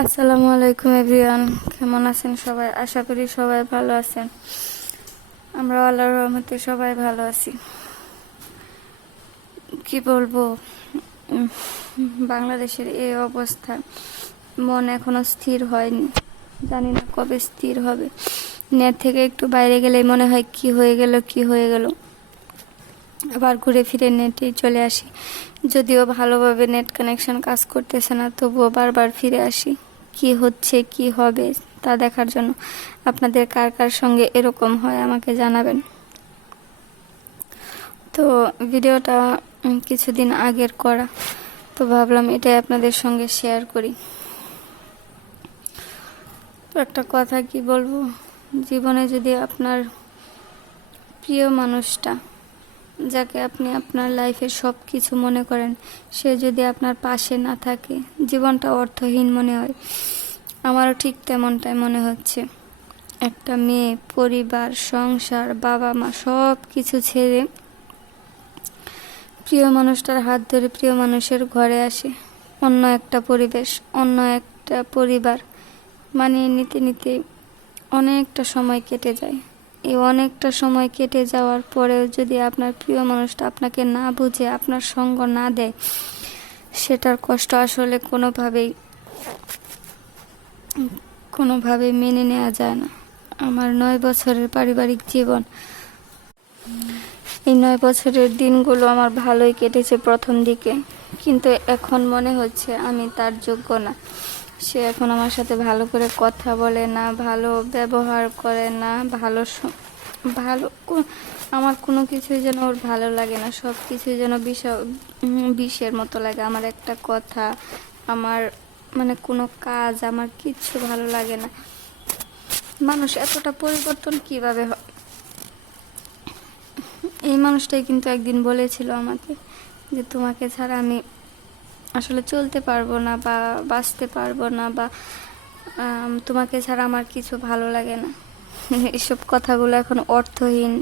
আসসালামু আলাইকুম এভরিওয়ান, কেমন আছেন সবাই? আশা করি সবাই ভালো আছেন। আমরা আল্লাহর রহমতে সবাই ভালো আছি। কি বলবো, উম, বাংলাদেশের এই অবস্থা, মন এখনো স্থির হয়নি। জানি না কবে স্থির হবে। নেট থেকে একটু বাইরে গেলে মনে হয় কি হয়ে গেল কি হয়ে গেল, আবার ঘুরে ফিরে নেটেই চলে আসি। যদিও ভালোভাবে নেট কানেকশন কাজ করতেছে না, তবুও বারবার ফিরে আসি কি হচ্ছে কি হবে তা দেখার জন্য। আপনাদের কার কার সঙ্গে এরকম হয় আমাকে জানাবেন। তো ভিডিওটা কিছুদিন আগের করা, তো ভাবলাম এটাই আপনাদের সঙ্গে শেয়ার করি। তো একটা কথা কি বলবো, জীবনে যদি আপনার প্রিয় মানুষটা, যাকে আপনি আপনার লাইফের সব কিছু মনে করেন, সে যদি আপনার পাশে না থাকে, জীবনটা অর্থহীন মনে হয়। আমারও ঠিক তেমনটাই মনে হচ্ছে। একটা মেয়ে পরিবার, সংসার, বাবা মা সব কিছু ছেড়ে প্রিয় মানুষটার হাত ধরে প্রিয় মানুষের ঘরে আসে। অন্য একটা পরিবেশ, অন্য একটা পরিবার মানিয়ে নিতে নিতে অনেকটা সময় কেটে যায়। এই অনেকটা সময় কেটে যাওয়ার পরেও যদি আপনার প্রিয় মানুষটা আপনাকে না বুঝে, আপনার সঙ্গ না দেয়, সেটার কষ্ট আসলে কোনোভাবেই মেনে নেওয়া যায় না। আমার 9 বছরের পারিবারিক জীবন, এই 9 বছরের দিনগুলো আমার ভালোই কেটেছে প্রথম দিকে, কিন্তু এখন মনে হচ্ছে আমি তার যোগ্য না। সে এখন আমার সাথে ভালো করে কথা বলে না, ভালো ব্যবহার করে না, ভালো আমার কোনো কিছুই যেন ওর ভালো লাগে না। সব কিছুই যেন বিষের মতো লাগে। আমার একটা কথা, আমার মানে কোনো কাজ, আমার কিচ্ছু ভালো লাগে না। মানুষ এতটা পরিবর্তন কিভাবে হয়? এই মানুষটাই কিন্তু একদিন বলেছিল আমাকে যে তোমাকে ছাড়া আমি আসলে চলতে পারবো না বা বাঁচতে পারবো না, বা তোমাকে ছাড়া আমার কিছু ভালো লাগে না। এসব কথাগুলো এখন অর্থহীন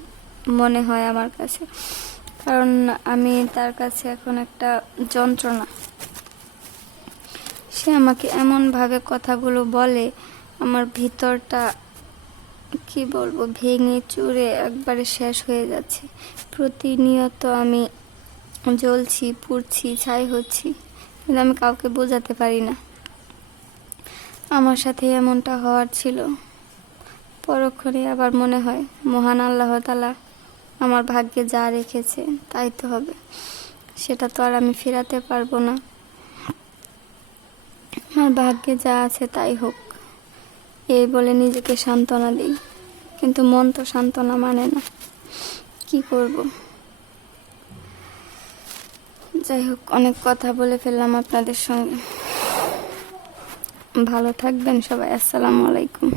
মনে হয় আমার কাছে, কারণ আমি তার কাছে এখন একটা যন্ত্রণা। সে আমাকে এমনভাবে কথাগুলো বলে, আমার ভিতরটা কি বলবো, ভেঙে চুরে একবারে শেষ হয়ে যাচ্ছে। প্রতিনিয়ত আমি জ্বলছি, পুড়ছি, ছাই হচ্ছি, কিন্তু আমি কাউকে বোঝাতে পারি না আমার সাথে এমনটা হওয়ার ছিল। পরক্ষণে আবার মনে হয় মহান আল্লাহ তাআলা আমার ভাগ্যে যা রেখেছে তাই তো হবে, সেটা তো আর আমি ফেরাতে পারবো না। আমার ভাগ্যে যা আছে তাই হোক, এই বলে নিজেকে সান্ত্বনা দিই, কিন্তু মন তো সান্ত্বনা মানে না। কি করব? যাই হোক, অনেক কথা বলে ফেললাম আপনাদের সঙ্গে। ভালো থাকবেন সবাই। আসসালামু আলাইকুম।